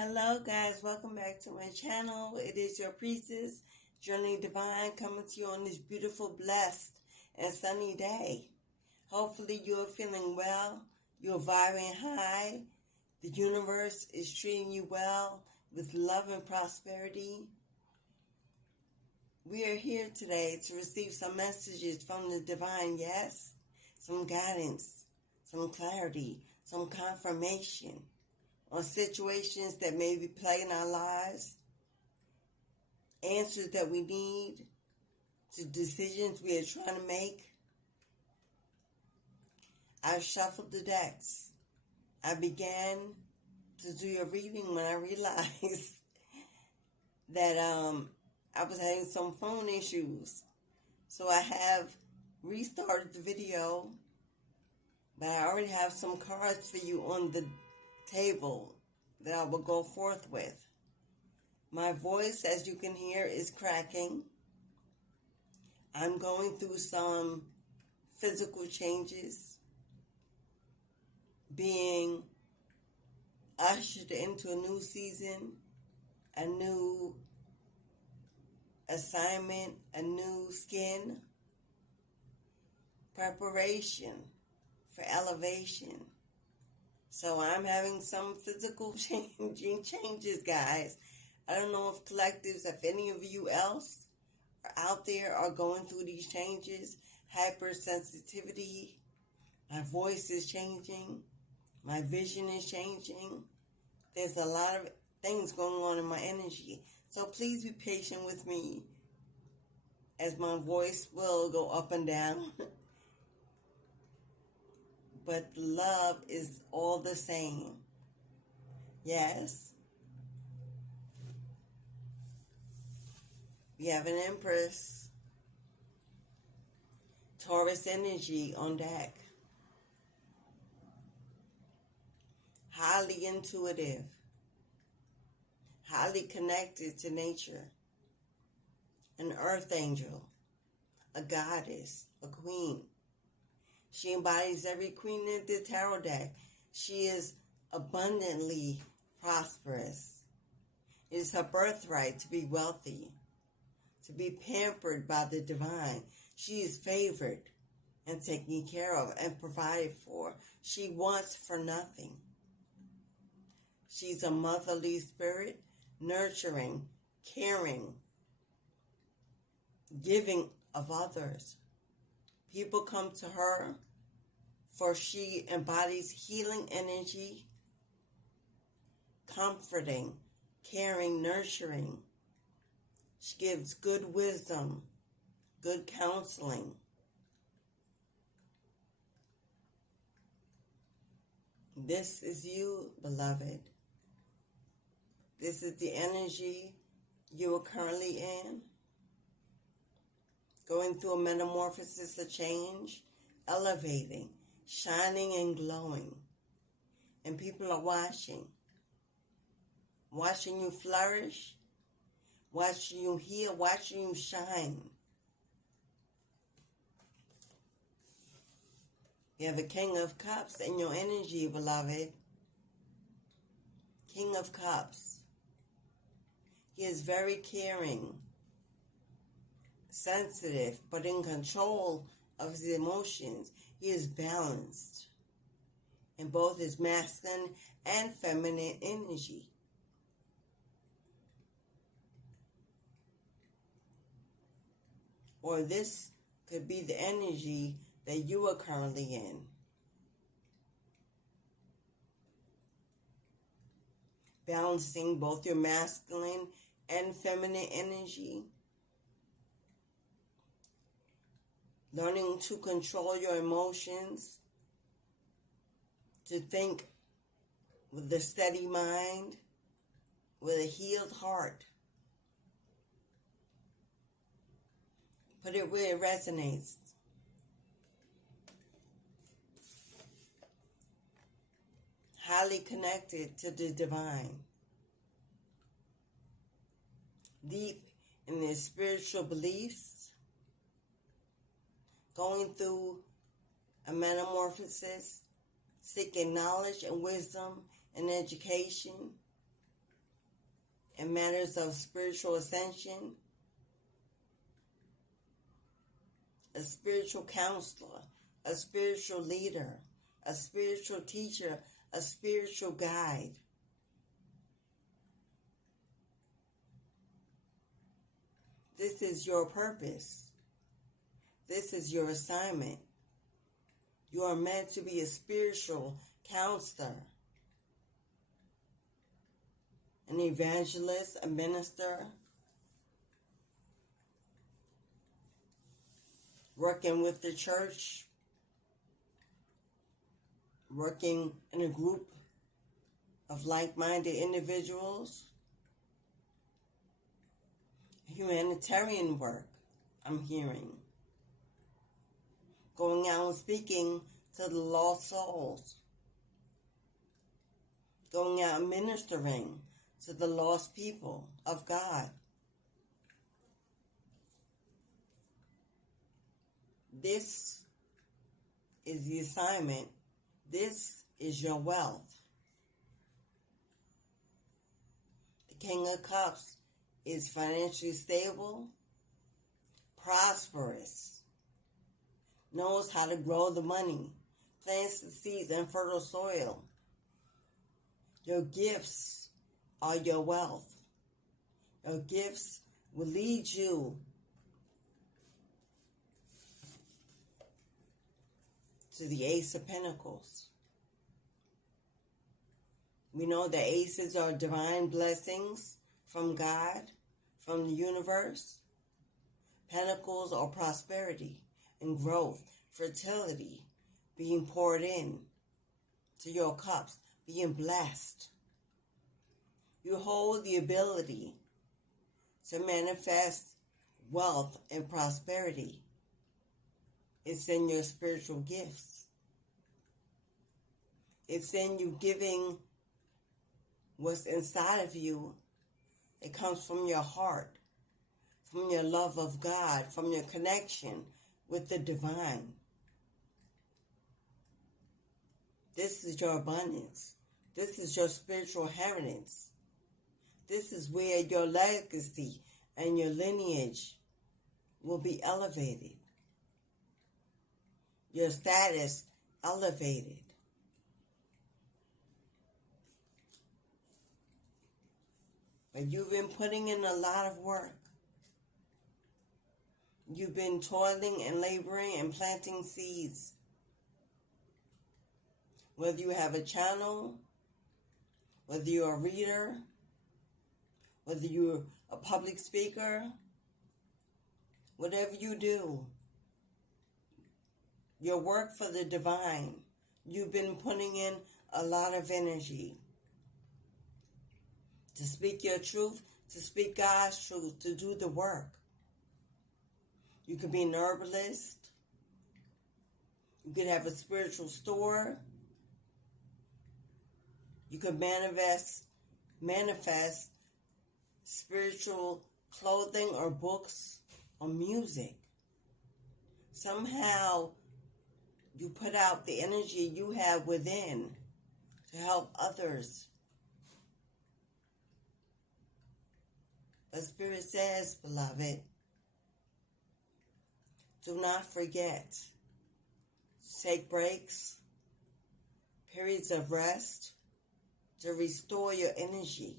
Hello guys, welcome back to my channel. It is your priestess, Journey Divine, coming to you on this beautiful, blessed, and sunny day. Hopefully you're feeling well, you're vibing high, the universe is treating you well with love and prosperity. We are here today to receive some messages from the divine, yes? Some guidance, some clarity, some confirmation on situations that may be plaguing our lives, answers that we need to decisions we are trying to make. I've shuffled the decks. I began to do a reading when I realized that I was having some phone issues. So I have restarted the video, but I already have some cards for you on the table that I will go forth with. My voice, as you can hear, is cracking. I'm going through some physical changes, being ushered into a new season, a new assignment, a new skin, preparation for elevation. So I'm having some physical changes, guys. I don't know if collectives, if any of you else are out there are going through these changes. Hypersensitivity. My voice is changing. My vision is changing. There's a lot of things going on in my energy. So please be patient with me as my voice will go up and down. But love is all the same. Yes. We have an Empress, Taurus energy on deck. Highly intuitive. Highly connected to nature. An earth angel. A goddess. A queen. She embodies every queen in the tarot deck. She is abundantly prosperous. It is her birthright to be wealthy, to be pampered by the divine. She is favored and taken care of and provided for. She wants for nothing. She's a motherly spirit, nurturing, caring, giving of others. People come to her for she embodies healing energy, comforting, caring, nurturing. She gives good wisdom, good counseling. This is you, beloved. This is the energy you are currently in. Going through a metamorphosis, a change, elevating, shining and glowing. And people are watching you flourish, watching you heal, watching you shine. You have a King of Cups in your energy, beloved. King of Cups. He is very caring, sensitive, but in control of his emotions. He is balanced in both his masculine and feminine energy. Or this could be the energy that you are currently in. Balancing both your masculine and feminine energy. Learning to control your emotions, to think with a steady mind, with a healed heart. Put it where it resonates. Highly connected to the divine. Deep in their spiritual beliefs. Going through a metamorphosis, seeking knowledge and wisdom and education, in matters of spiritual ascension, a spiritual counselor, a spiritual leader, a spiritual teacher, a spiritual guide. This is your purpose. This is your assignment. You are meant to be a spiritual counselor, an evangelist, a minister, working with the church, working in a group of like-minded individuals, humanitarian work, I'm hearing. Going out and speaking to the lost souls. Going out and ministering to the lost people of God. This is the assignment. This is your wealth. The King of Cups is financially stable, prosperous, knows how to grow the money, plants the seeds in fertile soil. Your gifts are your wealth. Your gifts will lead you to the Ace of Pentacles. We know that aces are divine blessings from God, from the universe. Pentacles are prosperity and growth, fertility, being poured in to your cups, being blessed. You hold the ability to manifest wealth and prosperity. It's in your spiritual gifts. It's in you giving what's inside of you. It comes from your heart, from your love of God, from your connection with the divine. This is your abundance. This is your spiritual inheritance. This is where your legacy and your lineage will be elevated. Your status elevated. But you've been putting in a lot of work. You've been toiling and laboring and planting seeds. Whether you have a channel, whether you're a reader, whether you're a public speaker, whatever you do, your work for the divine, you've been putting in a lot of energy to speak your truth, to speak God's truth, to do the work. You could be an herbalist. You could have a spiritual store. You could manifest spiritual clothing or books or music. Somehow you put out the energy you have within to help others. But Spirit says, beloved, do not forget to take breaks, periods of rest, to restore your energy,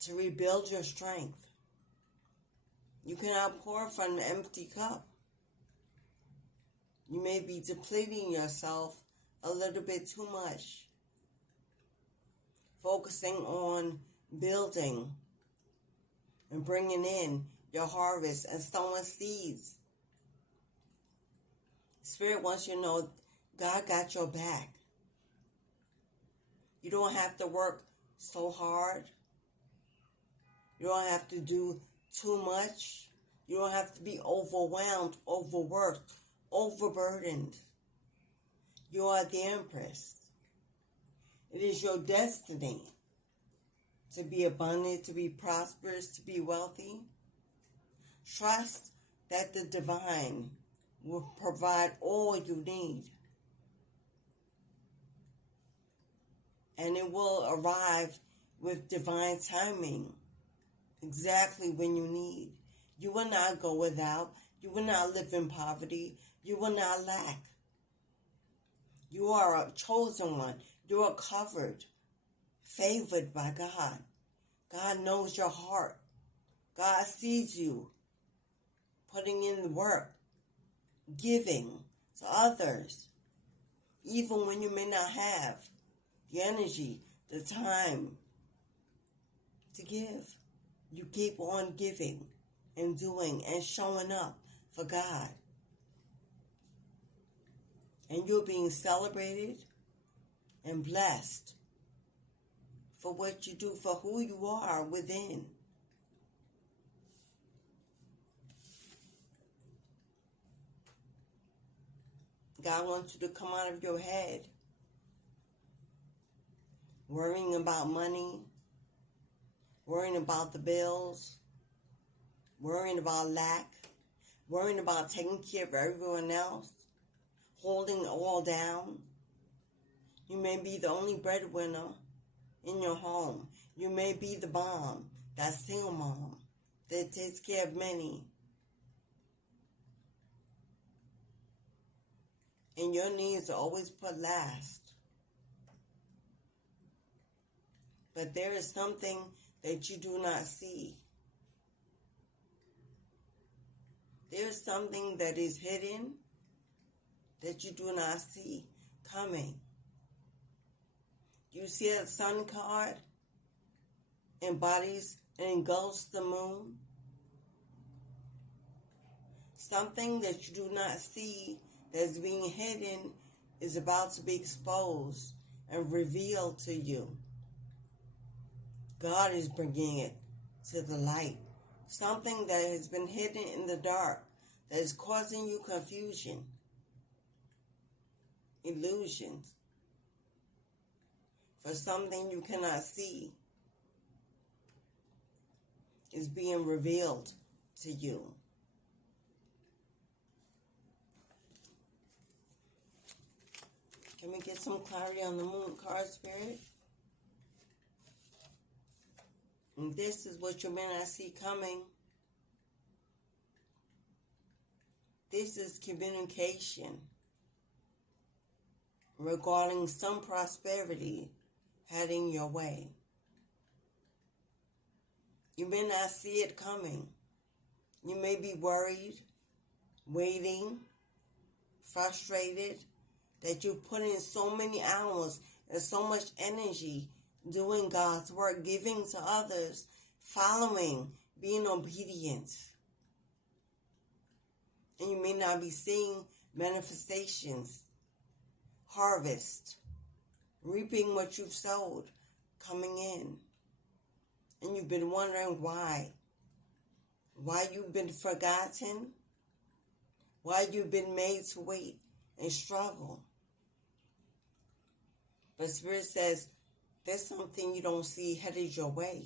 to rebuild your strength. You cannot pour from an empty cup. You may be depleting yourself a little bit too much, focusing on building and bringing in your harvest and sowing seeds. Spirit wants you to know God got your back. You don't have to work so hard. You don't have to do too much. You don't have to be overwhelmed, overworked, overburdened. You are the Empress. It is your destiny to be abundant, to be prosperous, to be wealthy. Trust that the divine will provide all you need. And it will arrive with divine timing, exactly when you need. You will not go without. You will not live in poverty. You will not lack. You are a chosen one. You are covered, favored by God. God knows your heart. God sees you putting in the work, giving to others, even when you may not have the energy, the time to give. You keep on giving and doing and showing up for God. And you're being celebrated and blessed for what you do, for who you are within. God wants you to come out of your head worrying about money, worrying about the bills, worrying about lack, worrying about taking care of everyone else, holding it all down. You may be the only breadwinner in your home. You may be the mom, that single mom that takes care of many. And your needs are always put last. But there is something that you do not see. There is something that is hidden that you do not see coming. You see that sun card embodies and engulfs the moon? Something that you do not see that's being hidden is about to be exposed and revealed to you. God is bringing it to the light. Something that has been hidden in the dark that is causing you confusion, illusions, for something you cannot see is being revealed to you. Can we get some clarity on the moon card, Spirit? And this is what you may not see coming. This is communication regarding some prosperity heading your way. You may not see it coming. You may be worried, waiting, frustrated, that you put in so many hours and so much energy doing God's work, giving to others, following, being obedient. And you may not be seeing manifestations, harvest, reaping what you've sowed, coming in. And you've been wondering why. Why you've been forgotten. Why you've been made to wait and struggle. But Spirit says, there's something you don't see headed your way.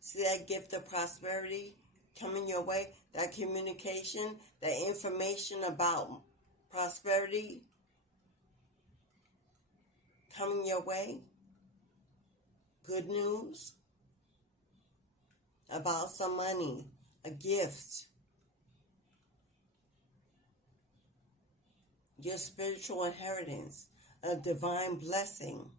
See that gift of prosperity coming your way? That communication, that information about prosperity coming your way? Good news about some money, a gift, your spiritual inheritance, a divine blessing.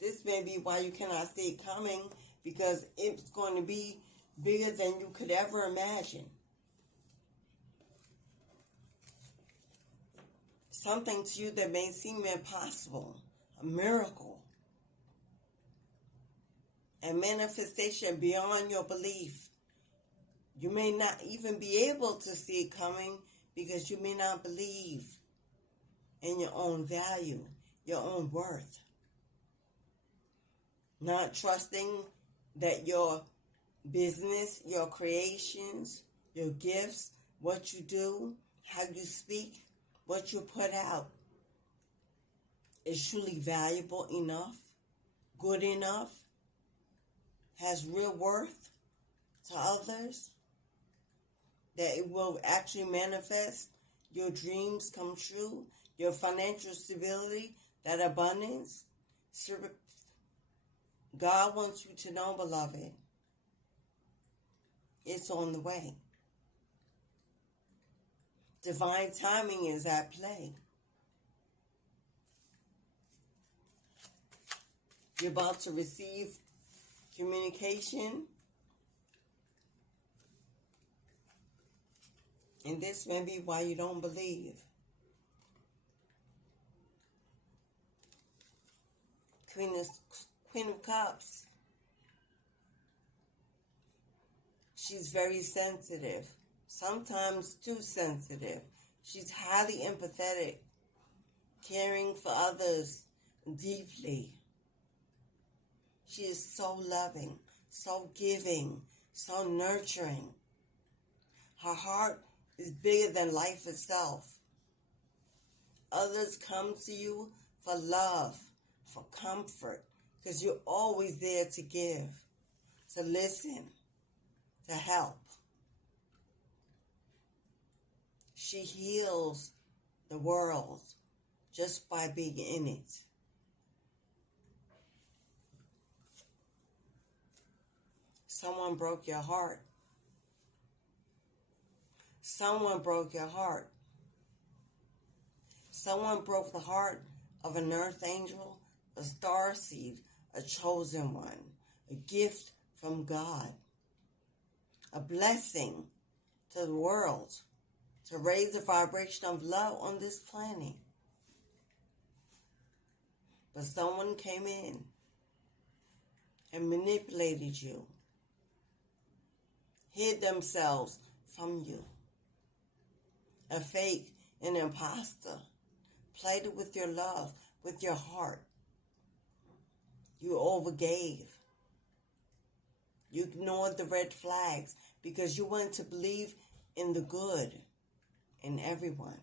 This may be why you cannot see it coming, because it's going to be bigger than you could ever imagine. Something to you that may seem impossible, a miracle, a manifestation beyond your belief. You may not even be able to see it coming because you may not believe in your own value, your own worth. Not trusting that your business, your creations, your gifts, what you do, how you speak, what you put out is truly valuable enough, good enough, has real worth to others. that it will actually manifest, your dreams come true, your financial stability, that abundance. God wants you to know, beloved, it's on the way. Divine timing is at play. You're about to receive communication, and this may be why you don't believe. Queen of Cups. She's very sensitive, sometimes too sensitive. She's highly empathetic, caring for others deeply. She is so loving, so giving, so nurturing. Her heart is bigger than life itself. Others come to you for love, for comfort, because you're always there to give, to listen, to help. She heals the world just by being in it. Someone broke your heart. Someone broke your heart. Someone broke the heart of an earth angel, a star seed, a chosen one, a gift from God, a blessing to the world, to raise the vibration of love on this planet. But someone came in and manipulated you, hid themselves from you. A fake, an imposter, played it with your love, with your heart. You overgave. You ignored the red flags because you wanted to believe in the good in everyone.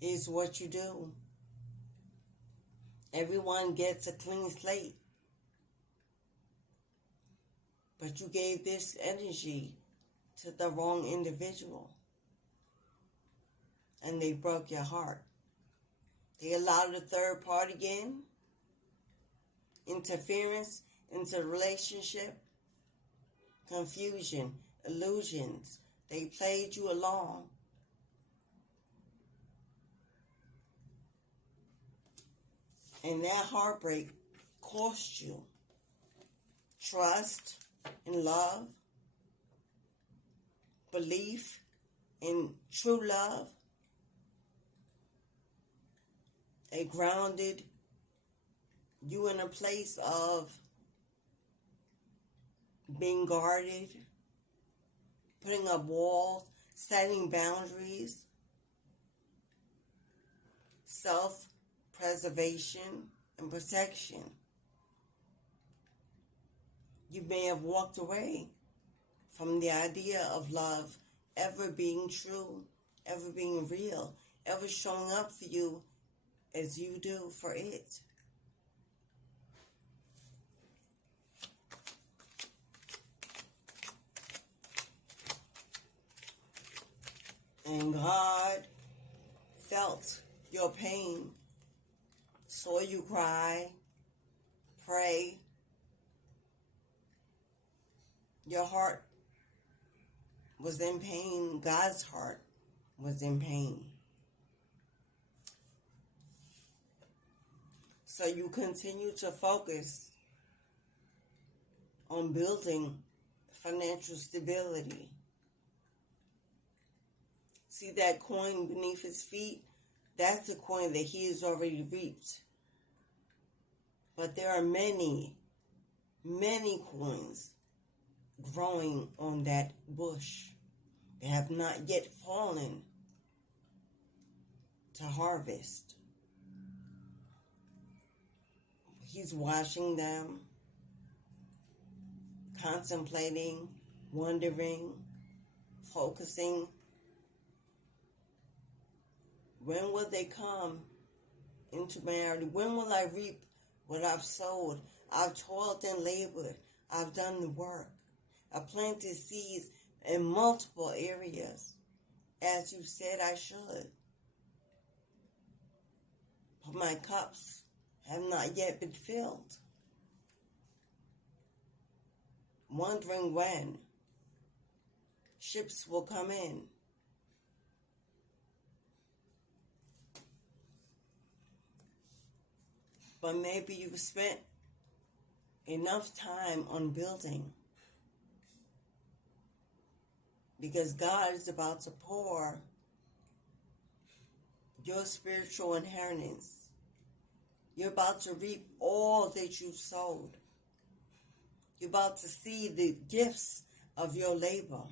It's what you do. Everyone gets a clean slate. But you gave this energy to the wrong individual. And they broke your heart. They allowed a third party in, interference into the relationship, confusion, illusions. They played you along. And that heartbreak cost you trust in love, belief in true love. It grounded you in a place of being guarded, putting up walls, setting boundaries, self-preservation and protection. You may have walked away from the idea of love ever being true, ever being real, ever showing up for you as you do for it. And God felt your pain, saw you cry, pray. Your heart was in pain. God's heart was in pain. So you continue to focus on building financial stability. See that coin beneath his feet? That's the coin that he has already reaped. But there are many, many coins growing on that bush that have not yet fallen to harvest. He's watching them, contemplating, wondering, focusing. When will they come into marriage? When will I reap what I've sowed? I've toiled and labored. I've done the work. I planted seeds in multiple areas, as you said I should. But my cups have not yet been filled. Wondering when ships will come in. But maybe you've spent enough time on building, because God is about to pour your spiritual inheritance. You're about to reap all that you've sowed. You're about to see the gifts of your labor.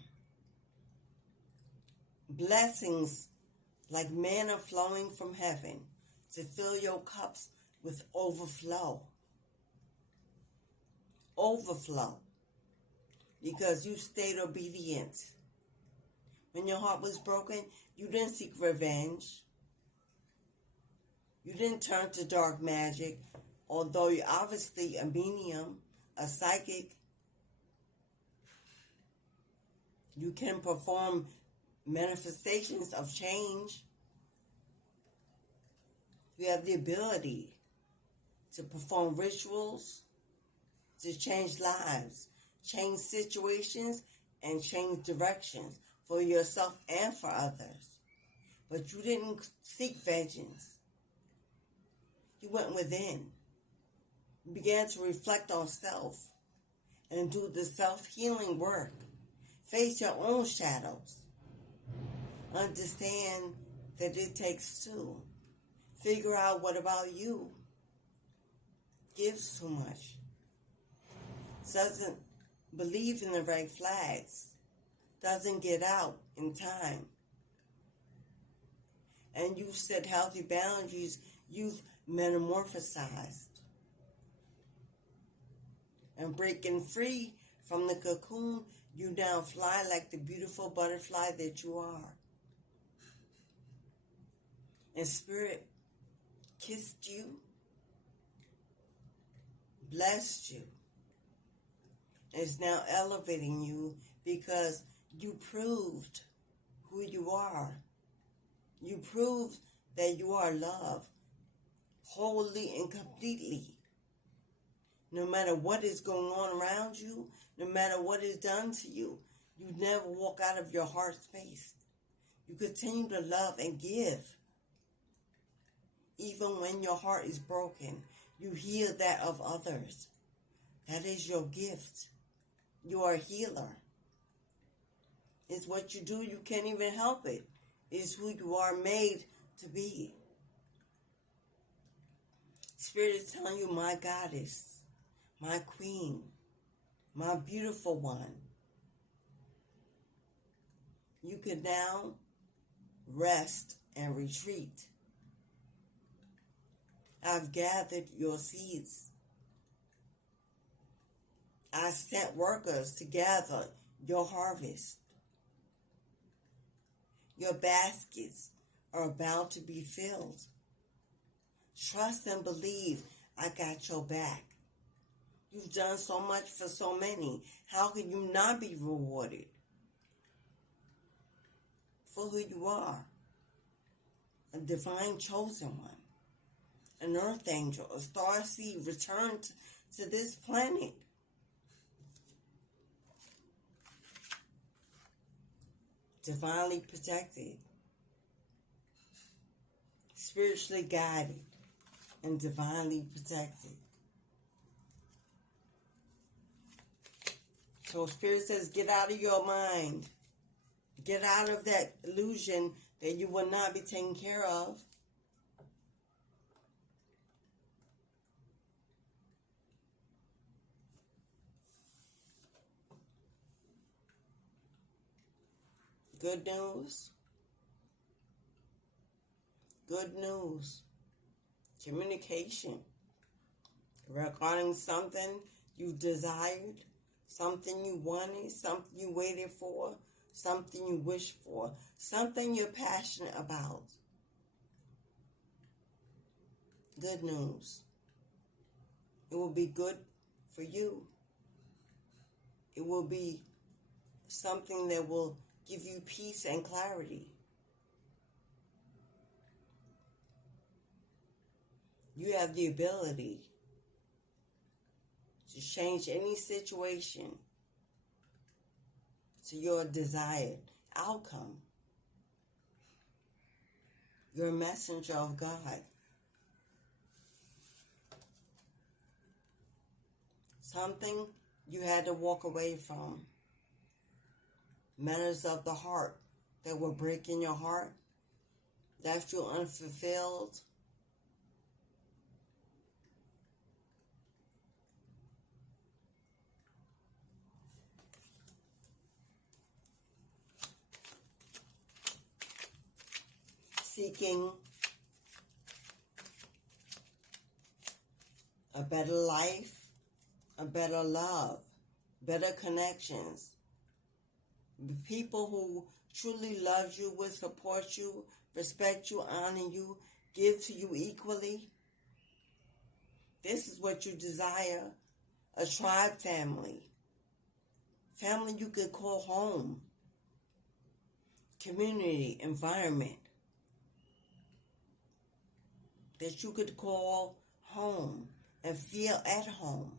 Blessings like manna flowing from heaven to fill your cups with overflow. Overflow. Because you stayed obedient. When your heart was broken, you didn't seek revenge. You didn't turn to dark magic, although you're obviously a medium, a psychic. You can perform manifestations of change. You have the ability to perform rituals, to change lives, change situations, and change directions for yourself and for others. But you didn't seek vengeance. You went within. You began to reflect on self and do the self-healing work. Face your own shadows. Understand that it takes two. Figure out what about you gives too much. Doesn't believe in the red flags. Doesn't get out in time. And you set healthy boundaries. You've metamorphosized. And breaking free from the cocoon, you now fly like the beautiful butterfly that you are. And Spirit kissed you, blessed you, and is now elevating you because you proved who you are. You proved that you are loved wholly and completely. No matter what is going on around you, no matter what is done to you, you never walk out of your heart space. You continue to love and give. Even when your heart is broken, you heal that of others. That is your gift. You are a healer. It's what you do. You can't even help it. It's who you are made to be. Spirit is telling you, my goddess, my queen, my beautiful one. You can now rest and retreat. I've gathered your seeds. I sent workers to gather your harvest. Your baskets are about to be filled. Trust and believe I got your back. You've done so much for so many. How can you not be rewarded for who you are? A divine chosen one. An earth angel, a star seed returned to this planet. Divinely protected, spiritually guided, and divinely protected. So Spirit says, get out of your mind. Get out of that illusion that you will not be taken care of. Good news. Good news. Communication. Regarding something you desired, something you wanted, something you waited for, something you wished for, something you're passionate about. Good news. It will be good for you. It will be something that will give you peace and clarity. You have the ability to change any situation to your desired outcome. You're a messenger of God. Something you had to walk away from. Matters of the heart that were breaking your heart, left you unfulfilled. Seeking a better life, a better love, better connections. The people who truly love you, will support you, respect you, honor you, give to you equally. This is what you desire, a tribe family. Family you could call home. Community, environment that you could call home and feel at home.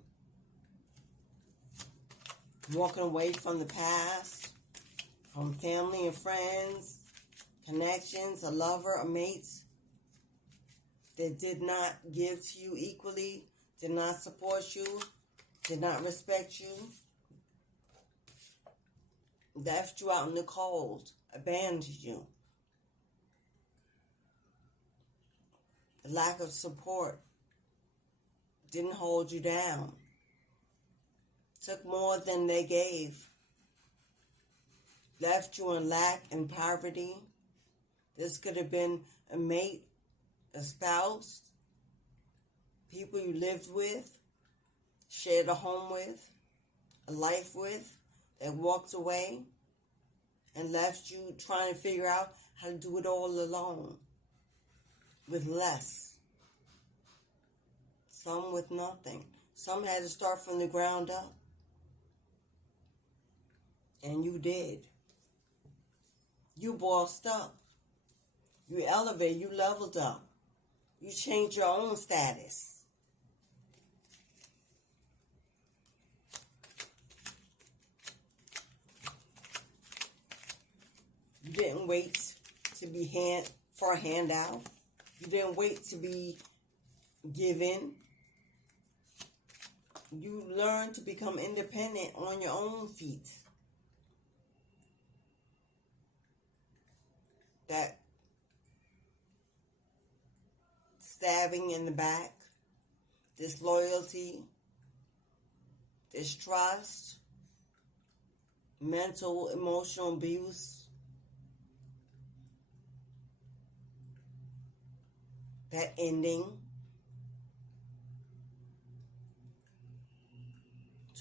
Walking away from the past, from family and friends, connections, a lover, a mate that did not give to you equally, did not support you, did not respect you, left you out in the cold, abandoned you. The lack of support didn't hold you down. Took more than they gave. Left you in lack and poverty. This could have been a mate, a spouse, people you lived with, shared a home with, a life with, that walked away and left you trying to figure out how to do it all alone with less. Some with nothing. Some had to start from the ground up. And you did. You bossed up. You elevated. You leveled up. You changed your own status. You didn't wait to be for a handout. You didn't wait to be given. You learned to become independent on your own feet. That stabbing in the back, disloyalty, distrust, mental, emotional abuse, that ending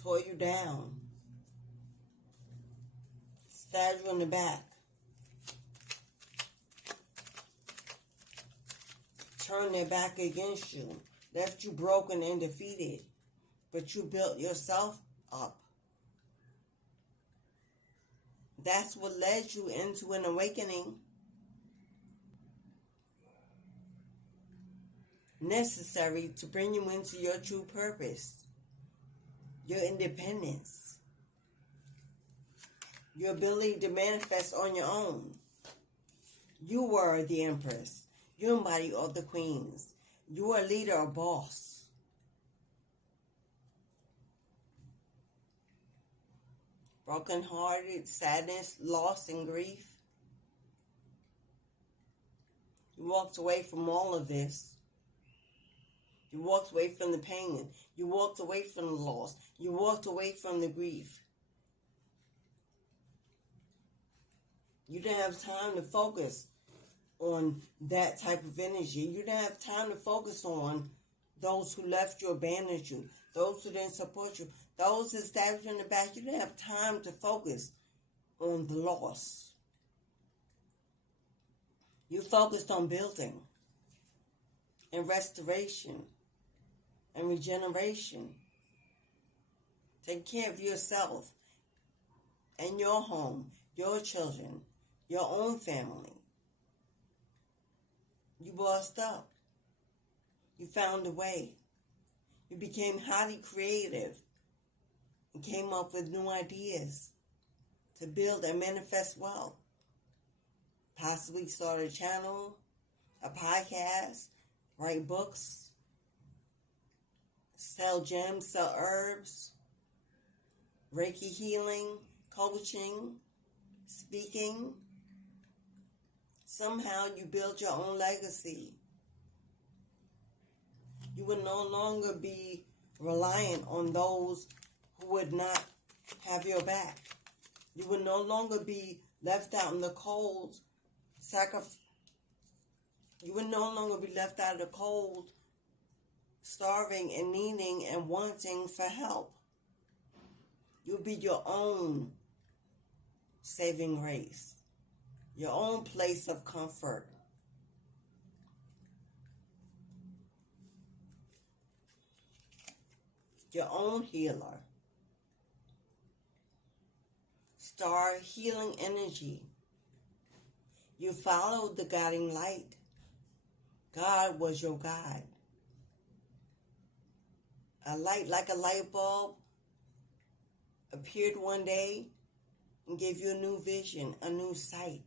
tore you down, stabbed you in the back, turned their back against you, left you broken and defeated, but you built yourself up. That's what led you into an awakening necessary to bring you into your true purpose, your independence, your ability to manifest on your own. You were the empress. You embody all the queens. You are a leader, a boss. Broken-hearted, sadness, loss, and grief. You walked away from all of this. You walked away from the pain. You walked away from the loss. You walked away from the grief. You didn't have time to focus on that type of energy. You didn't have time to focus on those who left you, abandoned you, those who didn't support you, those that stabbed you in the back. You didn't have time to focus on the loss. You focused on building and restoration and regeneration. Take care of yourself and your home, your children, your own family. You bossed up. You found a way. You became highly creative and came up with new ideas to build and manifest wealth. Possibly start a channel, a podcast, write books, sell gems, sell herbs, Reiki healing, coaching, speaking. Somehow you build your own legacy. You will no longer be reliant on those who would not have your back. You will no longer be left out in the cold, you will no longer be left out of the cold, starving and needing and wanting for help. You'll be your own saving grace, your own place of comfort. Your own healer. Star healing energy. You followed the guiding light. God was your guide. A light like a light bulb appeared one day and gave you a new vision, a new sight.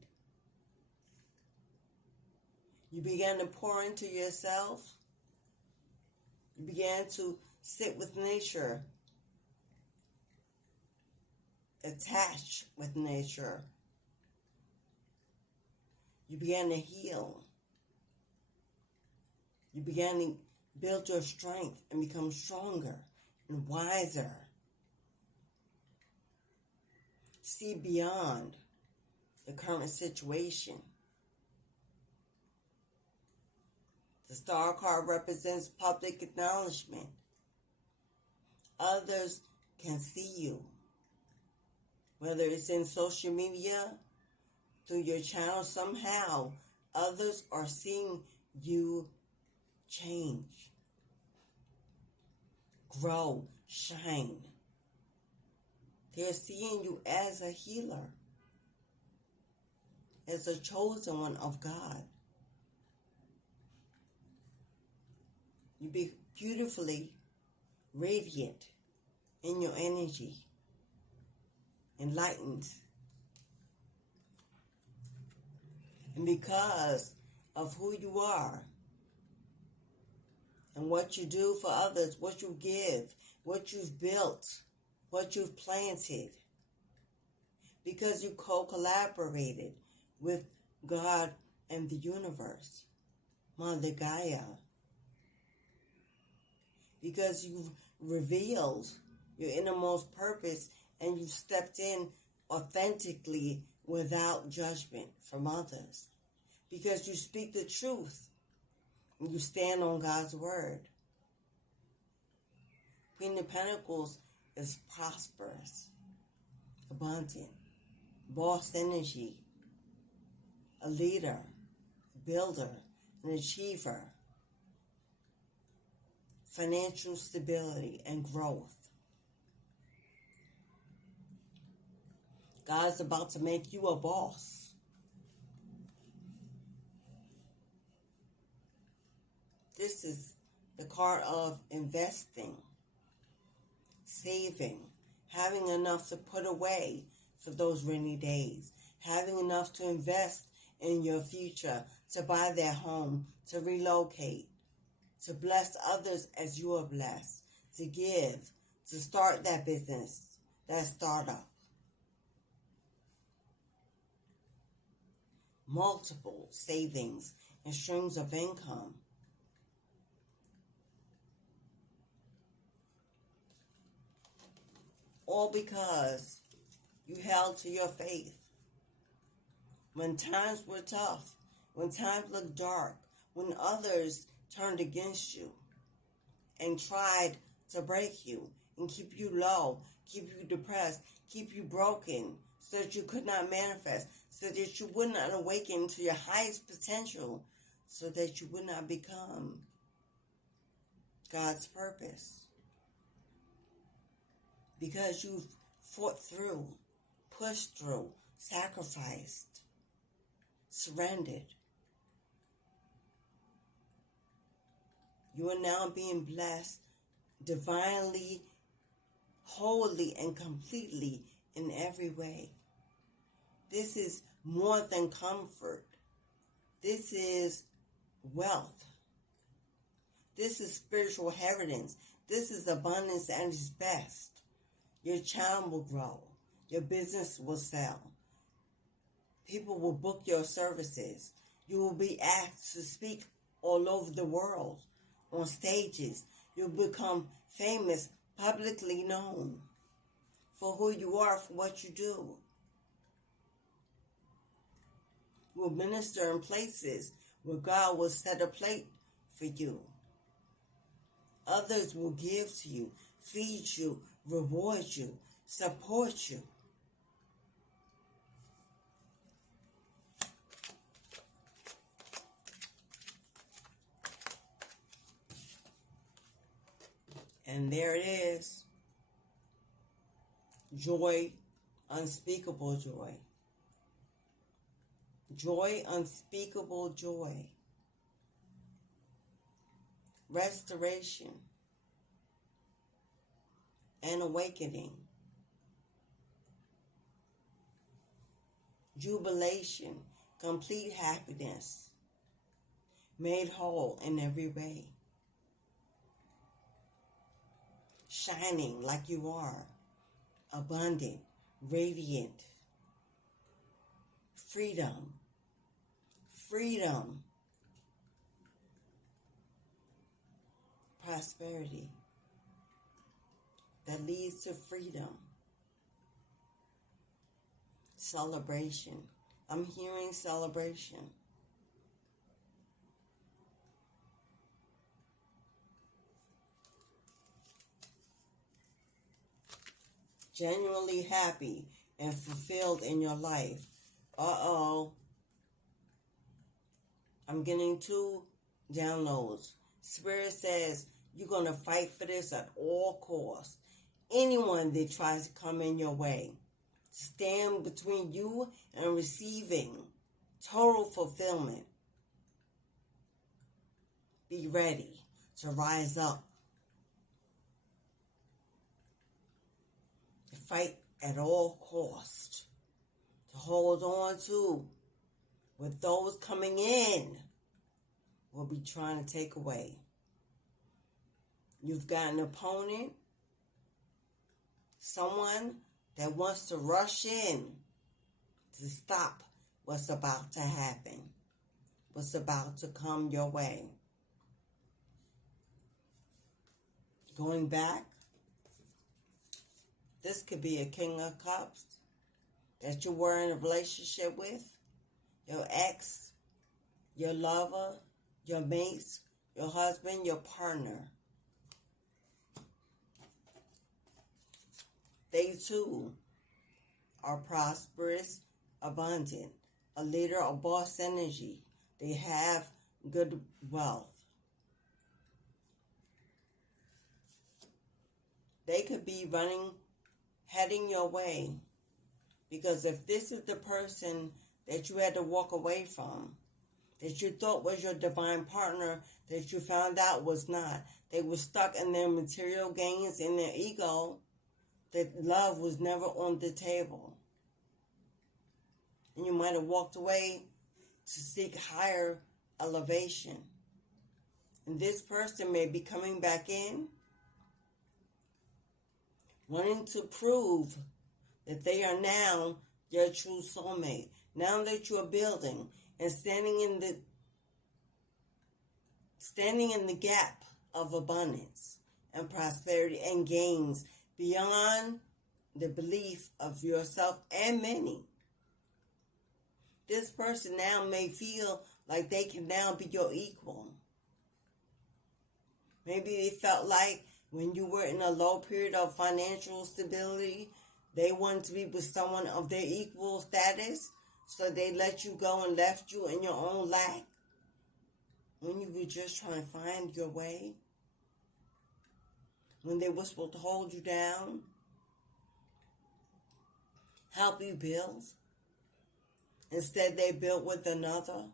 You began to pour into yourself. You began to sit with nature, attach with nature. You began to heal. You began to build your strength and become stronger and wiser. See beyond the current situation. The star card represents public acknowledgement. Others can see you, whether it's in social media, through your channel, somehow others are seeing you change, grow, shine. They're seeing you as a healer, as a chosen one of God. You be beautifully radiant in your energy, enlightened. And because of who you are and what you do for others, what you give, what you've built, what you've planted, because you co-collaborated with God and the universe, Mother Gaia, because you've revealed your innermost purpose and you've stepped in authentically without judgment from others, because you speak the truth and you stand on God's word. Queen of Pentacles is prosperous, abundant, boss energy, a leader, a builder, an achiever, financial stability and growth. God's about to make you a boss. This is the card of investing, saving, having enough to put away for those rainy days, having enough to invest in your future, to buy their home, to relocate, to bless others as you are blessed, to give, to start that business, that startup. Multiple savings and streams of income. All because you held to your faith. When times were tough, when times looked dark, when others turned against you and tried to break you and keep you low, keep you depressed, keep you broken, so that you could not manifest, so that you would not awaken to your highest potential, so that you would not become God's purpose. Because you've fought through, pushed through, sacrificed, surrendered. You are now being blessed divinely, wholly, and completely in every way. This is more than comfort. This is wealth. This is spiritual inheritance. This is abundance at its best. Your child will grow. Your business will sell. People will book your services. You will be asked to speak all over the world, on stages. You'll become famous, publicly known for who you are, for what you do. You will minister in places where God will set a plate for you. Others will give to you, feed you, reward you, support you. And there it is. Joy, unspeakable joy. Joy, unspeakable joy. Restoration and awakening. Jubilation, complete happiness. Made whole in every way. Shining like you are. Abundant, radiant. Freedom. Freedom. Prosperity that leads to freedom. Celebration. I'm hearing celebration. Genuinely happy and fulfilled in your life. Uh-oh. I'm getting 2 downloads. Spirit says you're going to fight for this at all costs. Anyone that tries to come in your way, stand between you and receiving total fulfillment. Be ready to rise up. To fight at all costs. To hold on to what those coming in will be trying to take away. You've got an opponent, someone that wants to rush in to stop what's about to happen, what's about to come your way. Going back, this could be a King of Cups that you were in a relationship with, your ex, your lover, your mates, your husband, your partner. They too are prosperous, abundant, a leader of boss energy. They have good wealth. They could be heading your way. Because if this is the person that you had to walk away from, that you thought was your divine partner, that you found out was not, they were stuck in their material gains, in their ego, that love was never on the table. And you might have walked away to seek higher elevation. And this person may be coming back in, wanting to prove that they are now your true soulmate. Now that you are building and standing in the gap of abundance and prosperity and gains beyond the belief of yourself and many. This person now may feel like they can now be your equal. Maybe they felt like when you were in a low period of financial stability, they wanted to be with someone of their equal status, so they let you go and left you in your own lack when you were just trying to find your way, when they were supposed to hold you down, help you build. Instead, they built with another,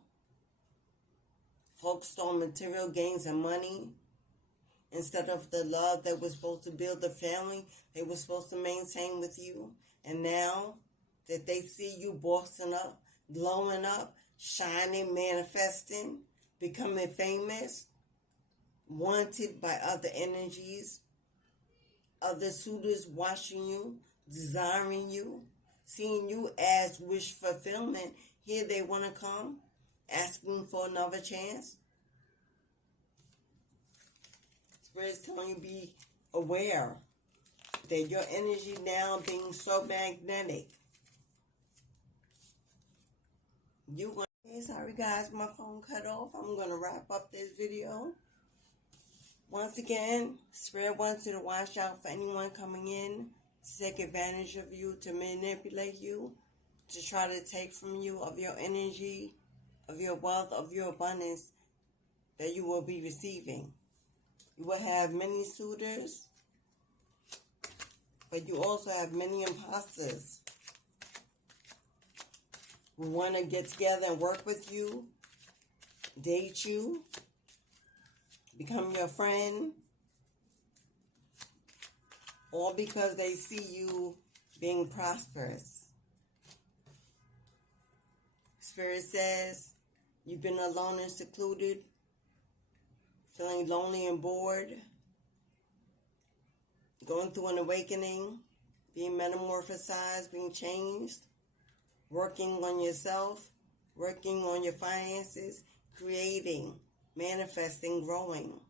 focused on material gains and money. Instead of the love that was supposed to build the family, they were supposed to maintain with you. And now that they see you bossing up, glowing up, shining, manifesting, becoming famous, wanted by other energies, other suitors watching you, desiring you, seeing you as wish fulfillment, here they want to come, asking for another chance. Spirit's telling you be aware that your energy now being so magnetic. Sorry guys, my phone cut off. I'm going to wrap up this video. Once again, Spirit wants you to watch out for anyone coming in to take advantage of you, to manipulate you, to try to take from you of your energy, of your wealth, of your abundance that you will be receiving. You will have many suitors, but you also have many imposters who want to get together and work with you, date you, become your friend, all because they see you being prosperous. Spirit says you've been alone and secluded, feeling lonely and bored, going through an awakening, being metamorphosized, being changed, working on yourself, working on your finances, creating, manifesting, growing.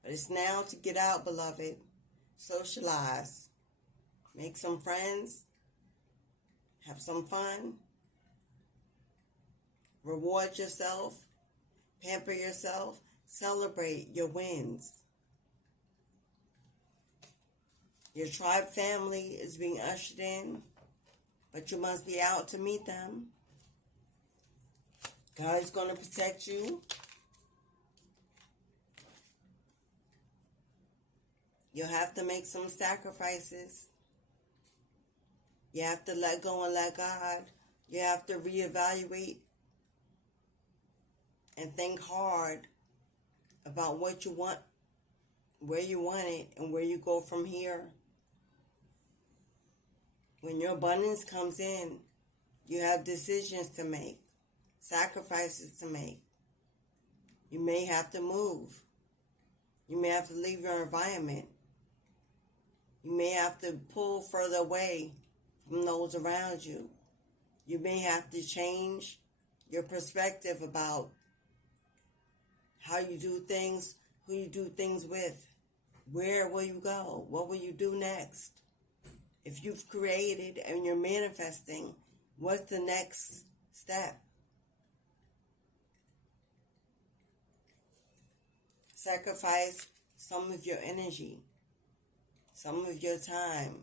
But it's now to get out, beloved. Socialize. Make some friends. Have some fun. Reward yourself. Pamper yourself. Celebrate your wins. Your tribe family is being ushered in, but you must be out to meet them. God is going to protect you. You'll have to make some sacrifices. You have to let go and let God. You have to reevaluate and think hard about what you want, where you want it, and where you go from here. When your abundance comes in, you have decisions to make, sacrifices to make. You may have to move. You may have to leave your environment. You may have to pull further away from those around you. You may have to change your perspective about how you do things, who you do things with. Where will you go? What will you do next? If you've created and you're manifesting, what's the next step? Sacrifice some of your energy, some of your time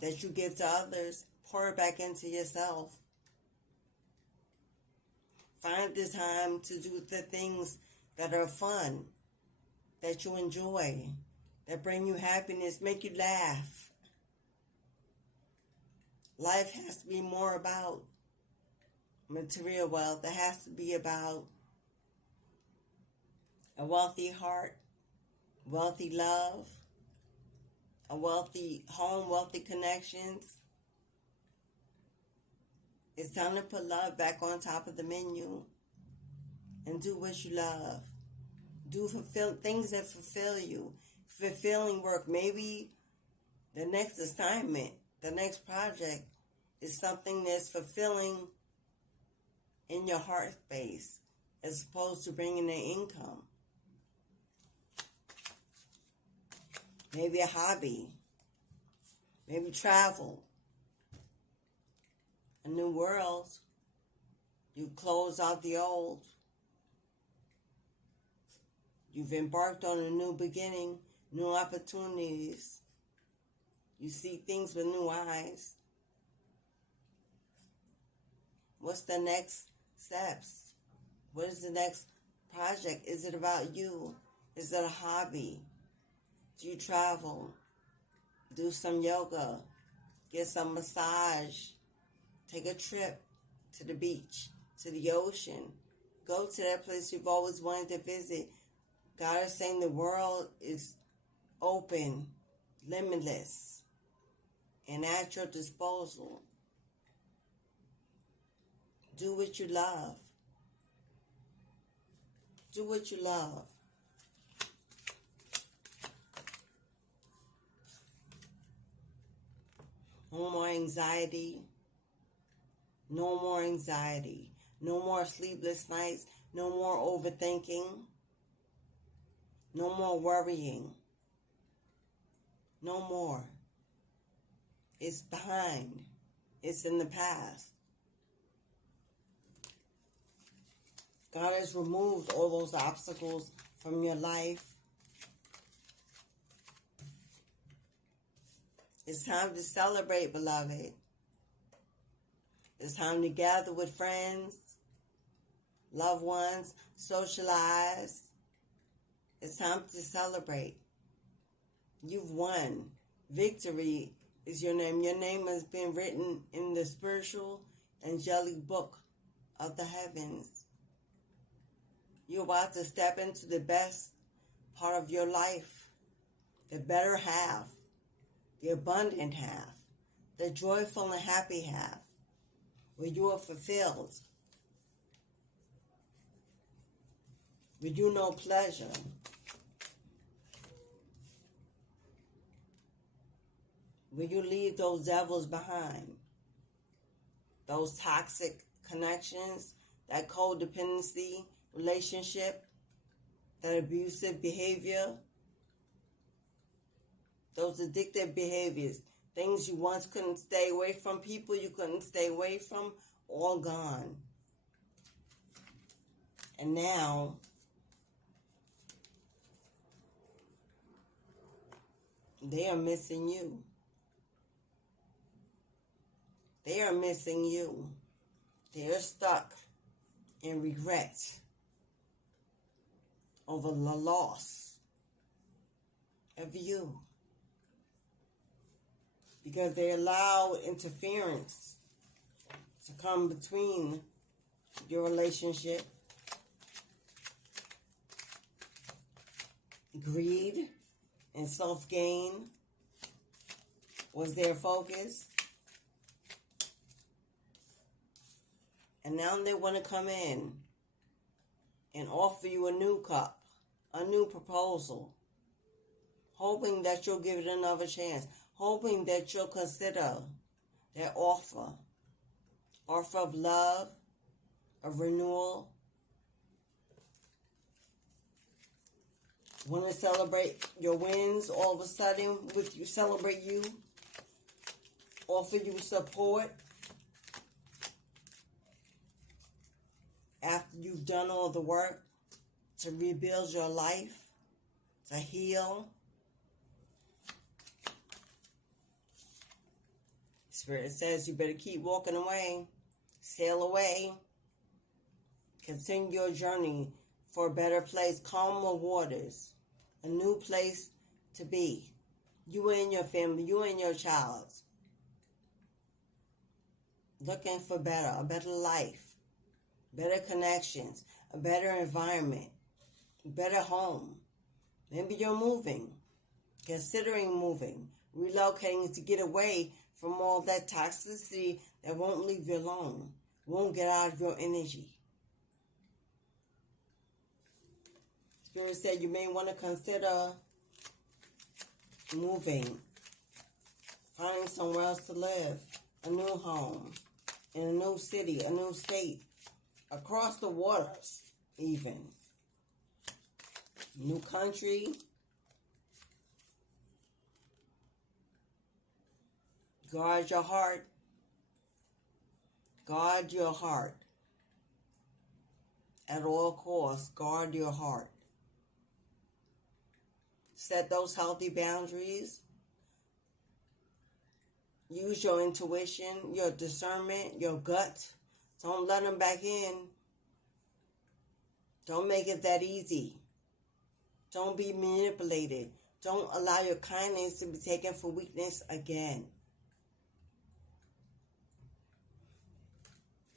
that you give to others. Pour it back into yourself. Find the time to do the things that are fun, that you enjoy, that bring you happiness, make you laugh. Life has to be more about material wealth. It has to be about a wealthy heart, wealthy love, a wealthy home, wealthy connections. It's time to put love back on top of the menu and do what you love. Do things that fulfill you. Fulfilling work. Maybe the next assignment, the next project is something that's fulfilling in your heart space as opposed to bringing in income. Maybe a hobby. Maybe travel. A new world. You close out the old. You've embarked on a new beginning, new opportunities. You see things with new eyes. What's the next steps? What is the next project? Is it about you? Is it a hobby? Do you travel? do some yoga, get some massage, take a trip to the beach, to the ocean. Go to that place you've always wanted to visit. God is saying the world is open, limitless, and at your disposal. Do what you love. Do what you love. No more anxiety. No more anxiety. No more sleepless nights. No more overthinking. No more worrying. No more. It's behind. It's in the past. God has removed all those obstacles from your life. It's time to celebrate, beloved. It's time to gather with friends, loved ones, socialize. It's time to celebrate. You've won. Victory is your name. Your name has been written in the spiritual, angelic book of the heavens. You're about to step into the best part of your life, the better half, the abundant half, the joyful and happy half, where you are fulfilled, where you know pleasure, where you leave those devils behind, those toxic connections, that codependency relationship, that abusive behavior, those addictive behaviors, things you once couldn't stay away from, people you couldn't stay away from, all gone. And now, they are missing you. They are missing you. They are stuck in regret over the loss of you. Because they allow interference to come between your relationship. Greed and self-gain was their focus. And now they want to come in and offer you a new cup, a new proposal, hoping that you'll give it another chance, hoping that you'll consider their offer of love, of renewal. Want to celebrate your wins all of a sudden with you, celebrate you, offer you support after you've done all the work to rebuild your life, to heal. Spirit says you better keep walking away, sail away, continue your journey for a better place, calmer waters, a new place to be. You and your family, you and your child. Looking for better, a better life, better connections, a better environment, a better home. Maybe you're moving, considering moving, relocating to get away from all that toxicity that won't leave you alone, won't get out of your energy. Spirit said you may want to consider moving, finding somewhere else to live, a new home, in a new city, a new state, across the waters even. New country. Guard your heart. Guard your heart. At all costs, guard your heart. Set those healthy boundaries. Use your intuition, your discernment, your gut. Don't let them back in. Don't make it that easy. Don't be manipulated Don't allow your kindness to be taken for weakness again.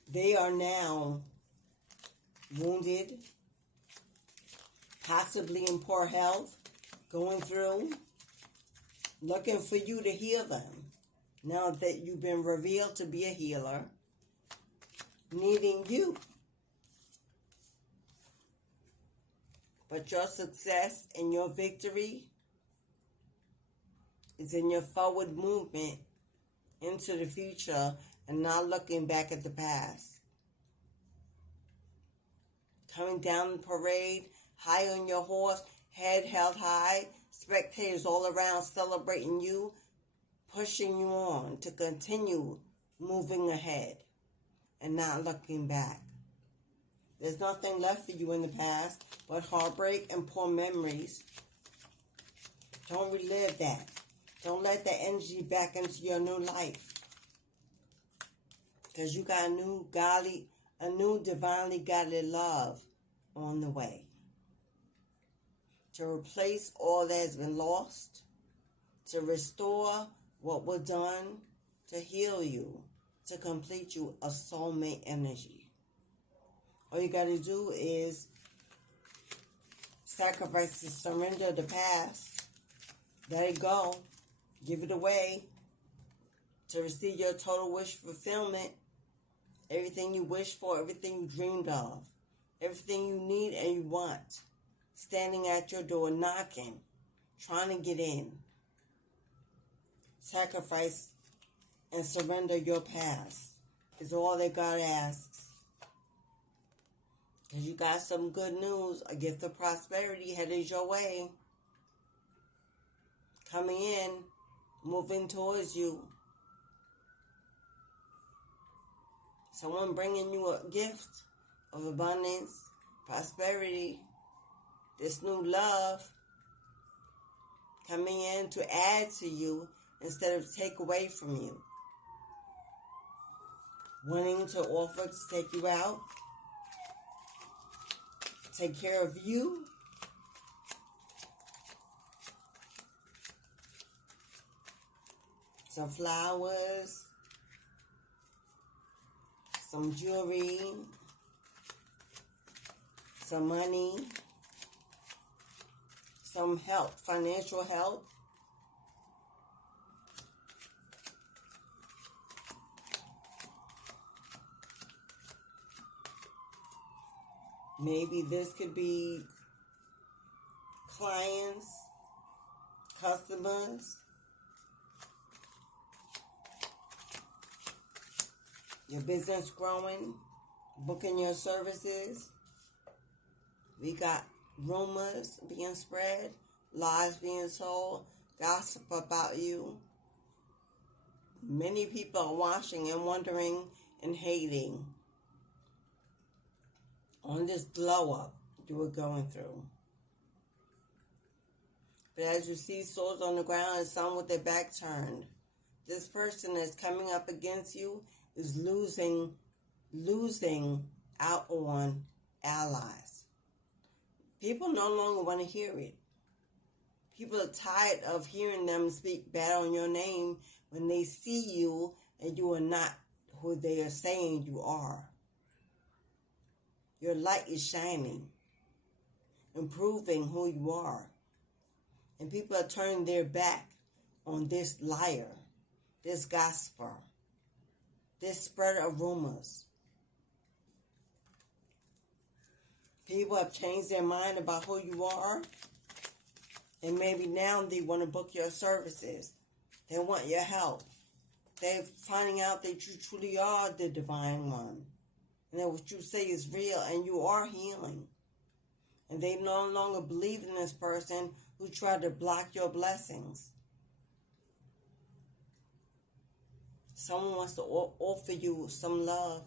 They are now wounded, possibly in poor health, going through, looking for you to heal them. Now that you've been revealed to be a healer, needing you. But your success and your victory is in your forward movement into the future and not looking back at the past. Coming down the parade, high on your horse, head held high, spectators all around celebrating you, pushing you on to continue moving ahead and not looking back. There's nothing left for you in the past but heartbreak and poor memories. Don't relive that. Don't let that energy back into your new life. Because you got a new divinely godly love on the way. To replace all that has been lost. To restore what was done. To heal you. To complete you a soulmate energy. All you got to do is sacrifice to surrender the past. Let it go. Give it away. To receive your total wish fulfillment. Everything you wish for, everything you dreamed of. Everything you need and you want. Standing at your door, knocking. Trying to get in. Sacrifice and surrender your past is all that God asks. Because you got some good news. A gift of prosperity headed your way. Coming in. Moving towards you. Someone bringing you a gift of abundance, prosperity, this new love coming in to add to you instead of take away from you. Wanting to offer to take you out, take care of you. Some flowers, some jewelry, some money, some help, financial help. Maybe this could be clients, customers, your business growing, booking your services. We got rumors being spread, lies being told, gossip about you. Many people are watching and wondering and hating on this glow up you were going through. But as you see souls on the ground and some with their back turned, this person that's coming up against you is losing out on allies. People no longer want to hear it. People are tired of hearing them speak bad on your name when they see you and you are not who they are saying you are. Your light is shining, improving who you are. And people are turning their back on this liar, this gossiper, this spreader of rumors. People have changed their mind about who you are. And maybe now they want to book your services. They want your help. They're finding out that you truly are the divine one. And that what you say is real and you are healing. And they no longer believe in this person who tried to block your blessings. Someone wants to offer you some love.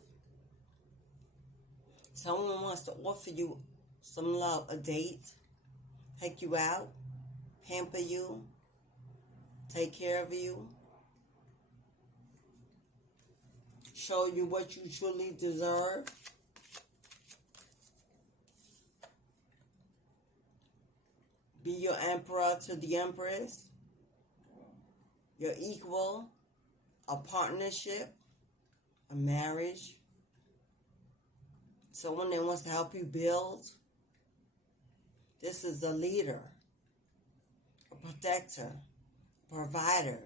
Someone wants to offer you some love, a date, take you out, pamper you, take care of you, show you what you truly deserve. be your emperor to the empress, your equal, a partnership, a marriage, someone that wants to help you build. This is a leader, a protector, provider.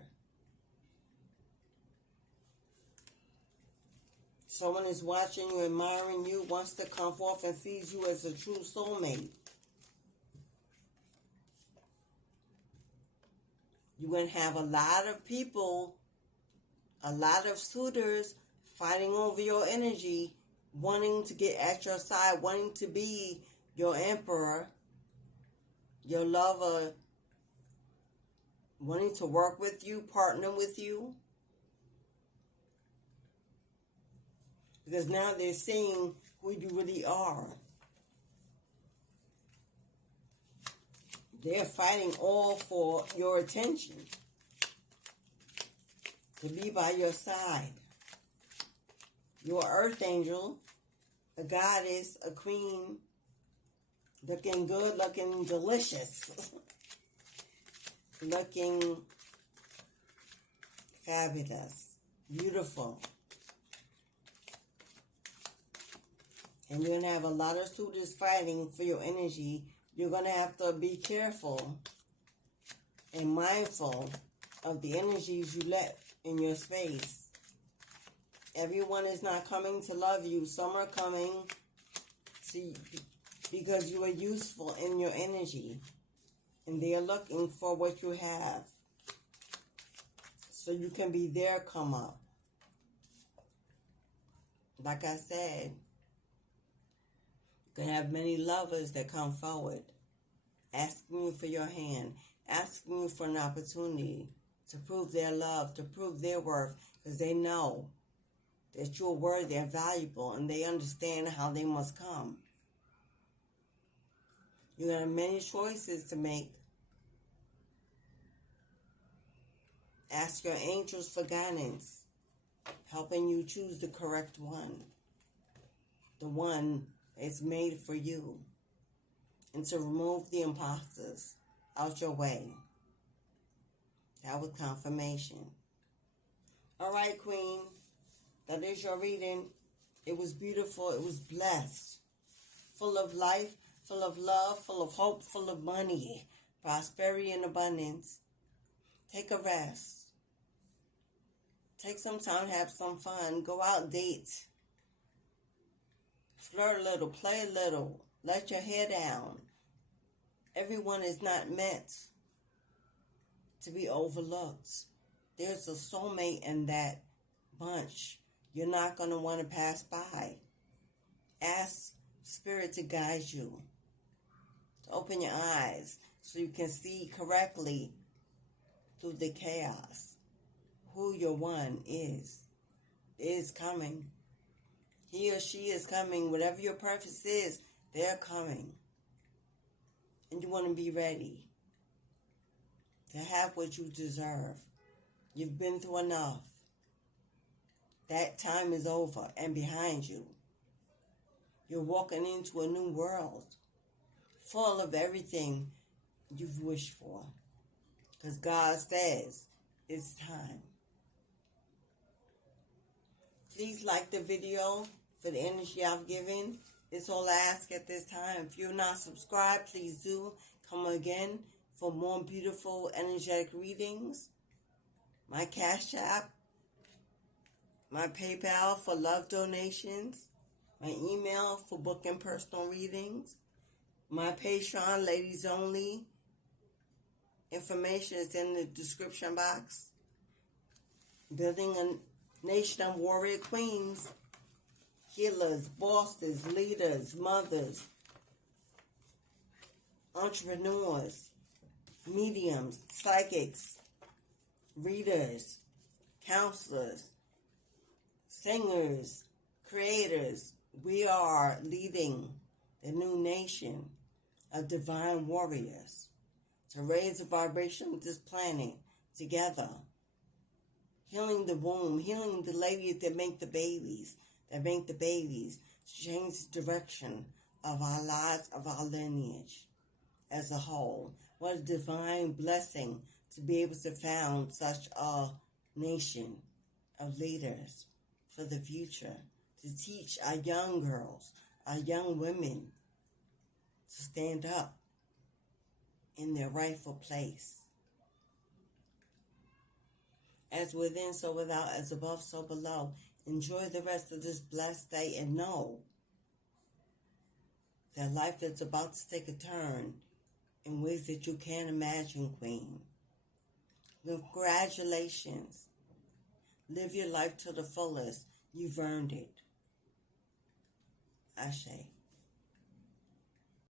Someone is watching you, admiring you, wants to come forth and sees you as a true soulmate. You're going to have a lot of people, a lot of suitors fighting over your energy, wanting to get at your side, wanting to be your emperor, your lover, wanting to work with you, partner with you. Because now they're seeing who you really are. They're fighting all for your attention, to be by your side. You're an earth angel, a goddess, a queen, looking good, looking delicious, looking fabulous, beautiful. And you're going to have a lot of suitors fighting for your energy. You're going to have to be careful and mindful of the energies you let in your space. Everyone is not coming to love you. Some are coming to because you are useful in your energy. And they are looking for what you have, so you can be their come up. Like I said, you can have many lovers that come forward, asking you for your hand, asking you for an opportunity to prove their love, to prove their worth, because they know that you're worthy and valuable, and they understand how they must come. You have many choices to make. Ask your angels for guidance, helping you choose the correct one, the one that's made for you, and to remove the imposters out your way. That was confirmation. All right, Queen, that is your reading. It was beautiful. It was blessed, full of life, full of love, full of hope, full of money, prosperity, and abundance. Take a rest. Take some time, have some fun. Go out, date. Flirt a little, play a little. Let your hair down. Everyone is not meant to be overlooked. There's a soulmate in that bunch. You're not going to want to pass by. Ask Spirit to guide you. To open your eyes so you can see correctly through the chaos who your one is coming. He or she is coming. Whatever your purpose is, they're coming. And you want to be ready to have what you deserve. You've been through enough. That time is over and behind you. You're walking into a new world full of everything you've wished for. Because God says it's time. Please like the video for the energy I've given. It's all I ask at this time. If you're not subscribed, please do. Come again for more beautiful energetic readings. My Cash App, my PayPal for love donations, my email for booking personal readings, my Patreon, ladies only. Information is in the description box. Building a nation of warrior queens, healers, bosses, leaders, mothers, entrepreneurs, mediums, psychics, readers, counselors, singers, creators. We are leading the new nation of divine warriors to raise the vibration of this planet together. Healing the womb, healing the ladies that make the babies, to change the direction of our lives, of our lineage as a whole. What a divine blessing to be able to found such a nation of leaders for the future, to teach our young girls, our young women to stand up in their rightful place. As within, so without, as above, so below. Enjoy the rest of this blessed day and know that life is about to take a turn in ways that you can't imagine, Queen. Congratulations. Live your life to the fullest. You've earned it. Ashe.